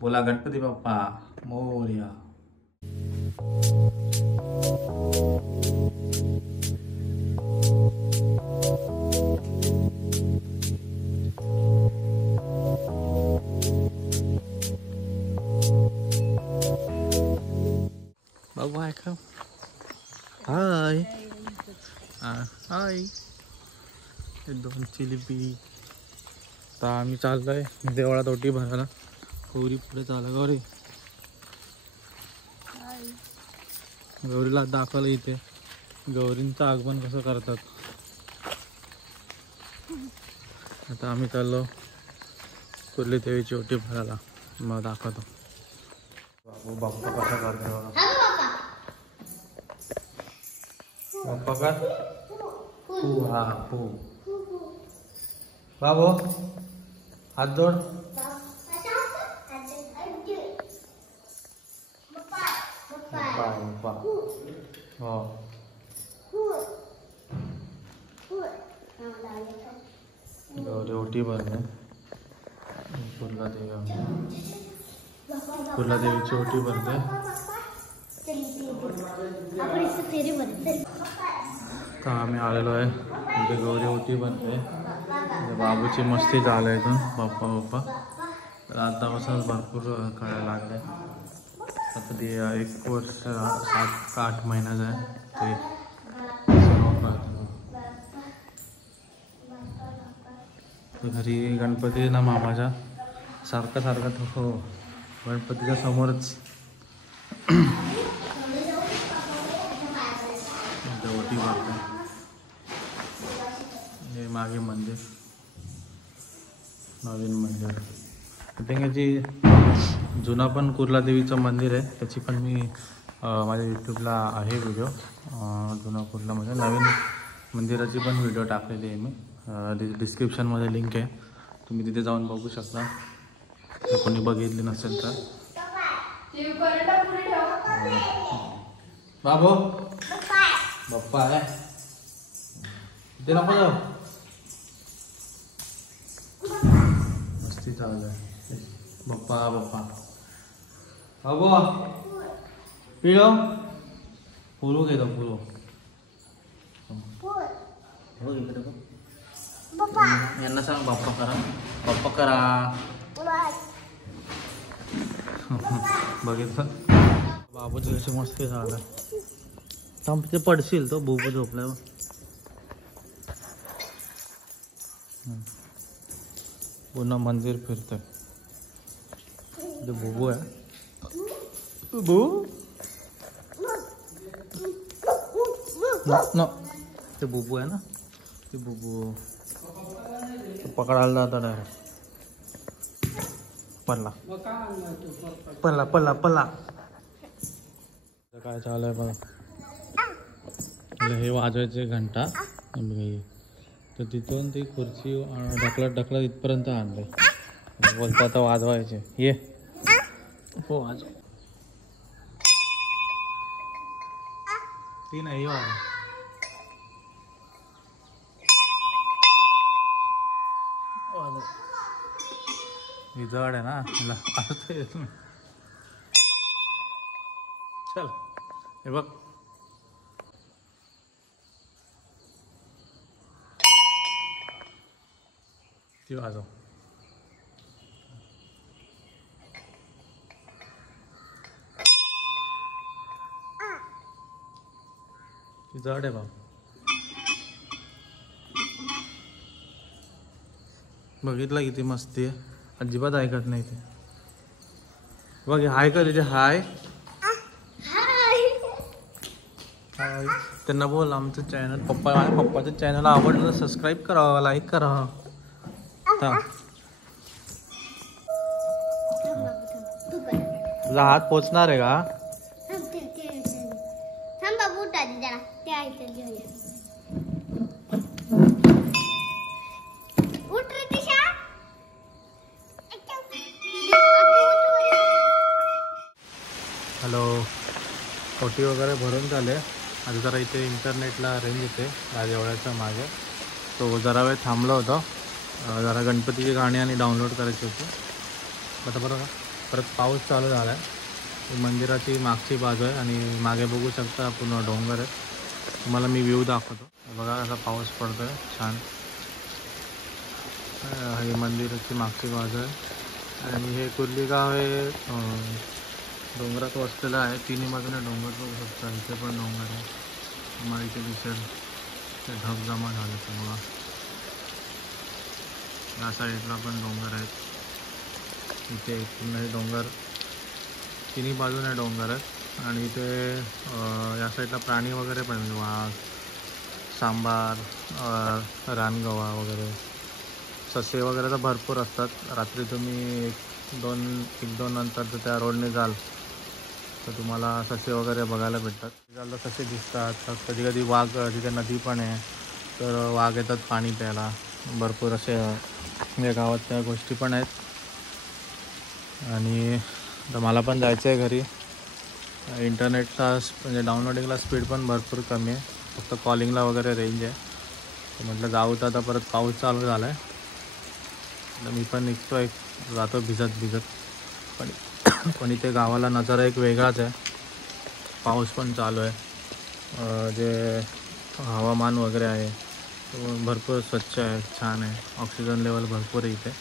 बोला गणपती बाप्पा मोरया. बाबू आहे का? हाय हाय. दोन चिलिपी. आता आम्ही चाललोय देवळात ओटी भरायला. गौरी पुढे चालला. गौरी गौरीला दाखवलं इथे गौरींचं आगमन कसं करतात. आता आम्ही चाललो कुर्ली देवीची ओटी भरायला. मग दाखवतो बाबू बाप्पा कसा करतो. बाप्पा कर हा हो. बाबू हात जोड. बाप्पा हो. गौरी ओटी भरणे. कुर्ला देवीची ओटी भरते. तर आम्ही आलेलो आहे म्हणजे गौरी ओटी भरते. बाबूची मस्ती चालू आहे इथून बाप्पा बाप्पा. तर आतापासूनच भरपूर कळायला लागले. आता ते 1 वर्ष 7 का 8 महिन्याचं आहे ते. घरी गणपती ना मामाच्या सारखा सारखा तो हो गणपतीच्या समोरच ओटी भरते. हे मागे मंदिर नवीन मंदिर. त्याची जुना पण कुर्ला देवीचं मंदिर आहे. त्याची पण मी माझ्या यूट्यूबला आहे व्हिडिओ. जुना कुर्लामध्ये नवीन मंदिराची पण व्हिडिओ टाकलेली आहे मी. डिस्क्रिप्शनमध्ये लिंक आहे. तुम्ही तिथे जाऊन बघू शकता जर कोणी बघितली नसेल तर. बाबू बाप्पा आहे तिथे नको जाऊ. मस्ती चालू आहे. बाप्पा बाप्पा बाबू पिळो फुलू घेतो फुलू हो इकडे बघ. यांना सांग बाप्पा करा बाप्पा करा. बघितलं बाबूची कशी मस्ती झाला. थांब ते पडशील तो बुबू झोपलाय. पुन्हा मंदिर फिरतोय. ते बुबू आहे. बुबू ते बुबू आहे ना. ते बुबू पकडायला जाता डायरेक्ट. पल्ला पल्ला पल्ला पल्ला. काय चालू आहे बघा. हे वाजवायचे घंटा. तर तिथून ती खुर्ची ढकलत ढकलत इथपर्यंत आणले. बोलतो आता वाजवायचे. ये हो वाजव. ती नाही वाजव. ही जड आहे ना मला असं येत नाही. चल हे बघ. ती वाजव. ती जड आहे बाबा. बघितलं किती मस्ती आहे. अजिबात ऐकत नाही ते. बघ हाय का तिथे. हाय हाय त्यांना बोल आमचं चॅनल पप्पा पप्पाचं चॅनल आवडलं तर सबस्क्राईब करा लाईक करा. तुझा हात पोचणार आहे का. हॅलो. ओटी वगैरे भरून झाले. आता जरा इथे इंटरनेटला रेंज येते राजवाड्याच्या मागे. तो जरा वेळ थांबलो होतो. जरा गणपतीची गाणी आणि डाउनलोड करायची होती. आता बरं का परत पाऊस चालू झाला आहे। मंदिराची मागची बाजू आहे आणि मागे बघू शकता पूर्ण डोंगर आहे। तुम्हाला मी व्ह्यू दाखवतो। बघा असा पाऊस पडतो आहे छान। ही मंदिराची मागची बाजू आहे आणि हे कुर्ली गाव हे डोंगरात वसलेलं आहे। तिन्ही बाजूने डोंगर बघू शकता। इथे पण डोंगर आहे, तुम्हाला इथे दिसेल ते ढग जमा झाले तुम्हाला। या साईडला पण डोंगर आहेत, इथे पूर्ण हे डोंगर तिन्ही बाजूने डोंगर आहेत आणि इथे या साईडला प्राणी वगैरे पण वाघ, सांबार, रानगवा वगैरे ससे वगैरे तर भरपूर असतात। रात्री तुम्ही एक दोन नंतर जर त्या रोडने जाल तर तुम्हाला ससे वगैरे बघायला भेटतात। झालं ससे दिसतात। तर कधी कधी वाघ, तिथे नदी पण आहे तर वाघ येतात पाणी प्यायला। भरपूर असे या गावात त्या गोष्टी पण आहेत। आणि आता मला पण जायचं आहे घरी। इंटरनेटचा म्हणजे डाउनलोडिंगला स्पीड पण भरपूर कमी आहे, फक्त कॉलिंगला वगैरे रेंज आहे। तर म्हटलं जाऊ तर आता परत पाऊस चालू झाला आहे तर मी पण निघतो आहे, जातो भिजत पण इथे गावाला नजारा एक वेगळाच आहे। पाऊस पण चालू आहे, जे हवामान वगैरे आहे तो भरपूर स्वच्छ आहे, छान आहे। ऑक्सिजन लेवल भरपूर आहे इथे,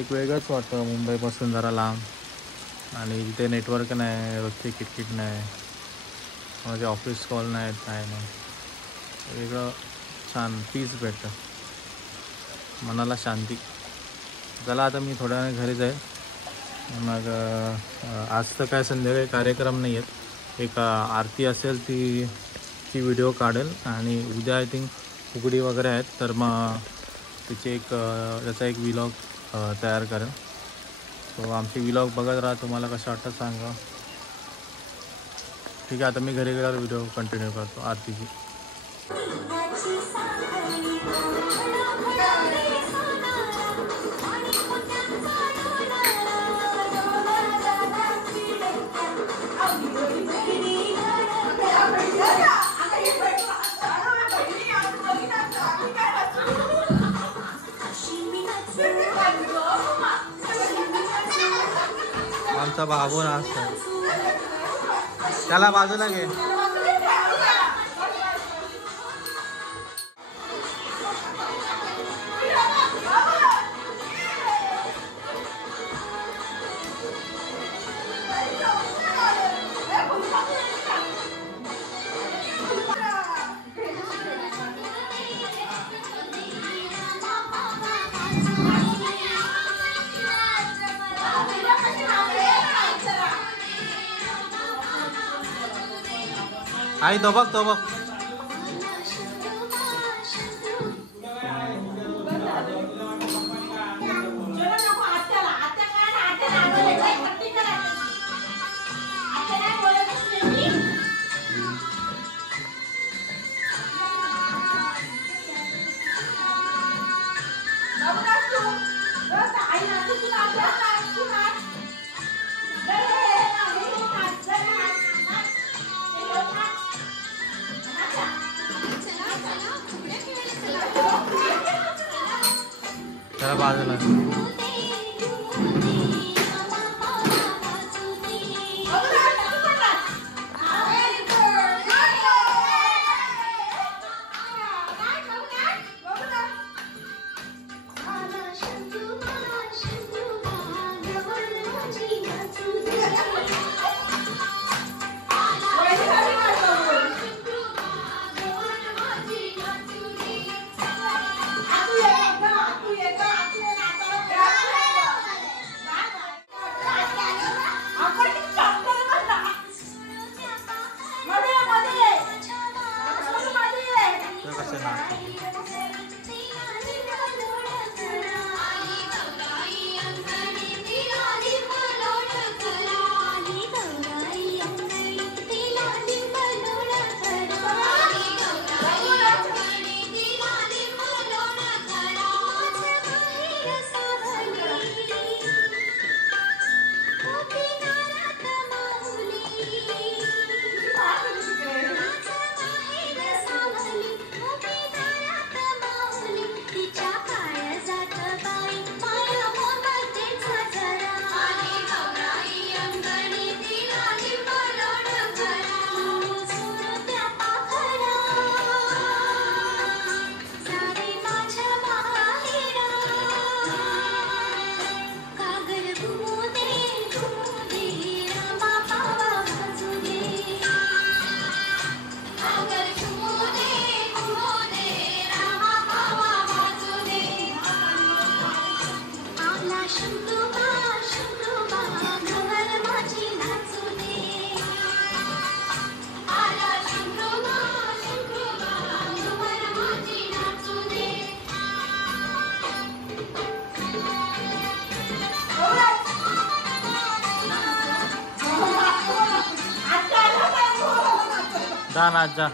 एक वेगळंच वाटतं मुंबईपासून जरा लांब। आणि इथे नेटवर्क नाही, रोजची किटकिट नाही, म्हणजे ऑफिस कॉल नाही, काय नाही, वेगळं छान पीस भेटतं, मनाला शांती। चला आता मी थोड्या वेळाने घरी जाईल। मग आज तर काय संध्याकाळी कार्यक्रम नाही आहेत, एक आरती असेल ती व्हिडिओ काढेल आणि उद्या आय थिंक फुगडी वगैरे आहेत तर मग तिचे त्याचा एक व्लॉग तयार करेल। तो आमची व्लॉग बघत राहा, तुम्हाला कसं वाटतं सांगा। ठीक आहे, आता मी घरी गेल्यावर व्हिडिओ कंटिन्यू करतो आरतीची। आमचा बाबू नाचतो, त्याला बाजूला घे। आई तो बघ त्याला बाजूला। जा नाच जा.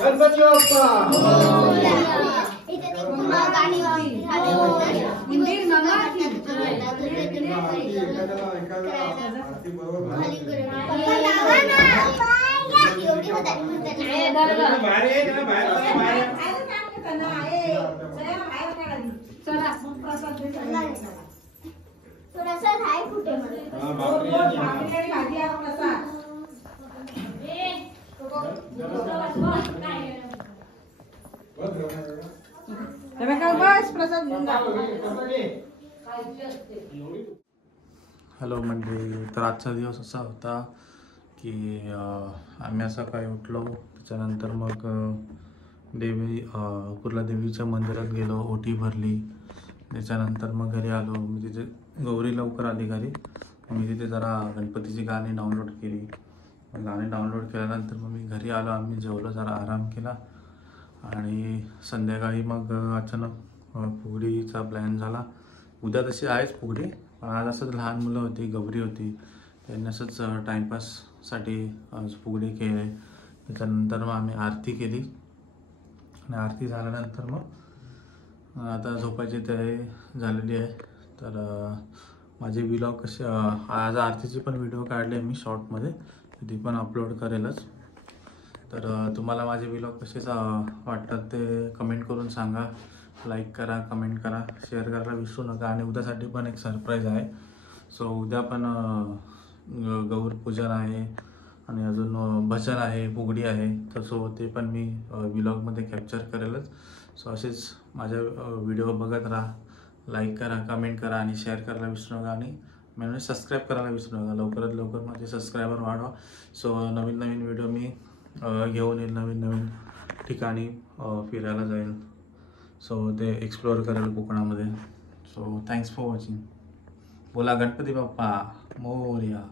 गणपती बाप्पा हॅलो मंडळी, तर आजचा दिवस असा होता की आम्ही सकाळी उठलो, त्याच्यानंतर मग कुर्ला देवीच्या मंदिरात गेलो, ओटी भरली. त्याच्यानंतर मग घरी आलो. मी तिथे गौरी लवकर आली घरी. मी तिथे जरा गणपतीची गाणी डाउनलोड केली. गाणी डाउनलोड केल्यानंतर मग मी घरी आलो. आम्ही जेवलो, जरा आराम केला. आणि संध्याकाळी मग अचानक फुगडीचा प्लॅन झाला. उद्या तशी आहेच फुगडी, पण आज असंच लहान मुलं होती, गौरी होती, त्यांनी असंच टाईमपाससाठी आज फुगडी केली. त्याच्यानंतर मग आम्ही आरती केली आणि आरती झाल्यानंतर मग आता झोपायची तयारी झालेली आहे. तर माझे व्लॉग कसे आज आरतीची पण व्हिडिओ काढले मी शॉर्टमध्ये, ती पण अपलोड करेलच. तर तुम्हाला माझे व्लॉग कसे वाटतात ते कमेंट करून सांगा. लाईक करा, कमेंट करा, शेअर करायला विसरू नका. आणि उद्यासाठी पण एक सरप्राईज आहे. सो उद्या पण गौर पूजन आहे आणि अजून भजन आहे, फुगडी आहे. तर सो ते पण मी व्लॉगमध्ये कॅप्चर करेलच. सो असेच माझ्या व्हिडिओ बघत राहा, लाईक करा, कमेंट करा आणि शेअर करायला विसरू नका. आणि म्हणजे सबस्क्राईब करायला विसरू नका. लवकरात लवकर माझे सबस्क्रायबर वाढवा. सो नवीन नवीन व्हिडिओ मी घेऊन येईल, नवीन नवीन ठिकाणी फिरायला जाईल. सो ते एक्सप्लोअर करेल कोकणामध्ये. So thanks for watching. बोला गणपती बाप्पा मोरया.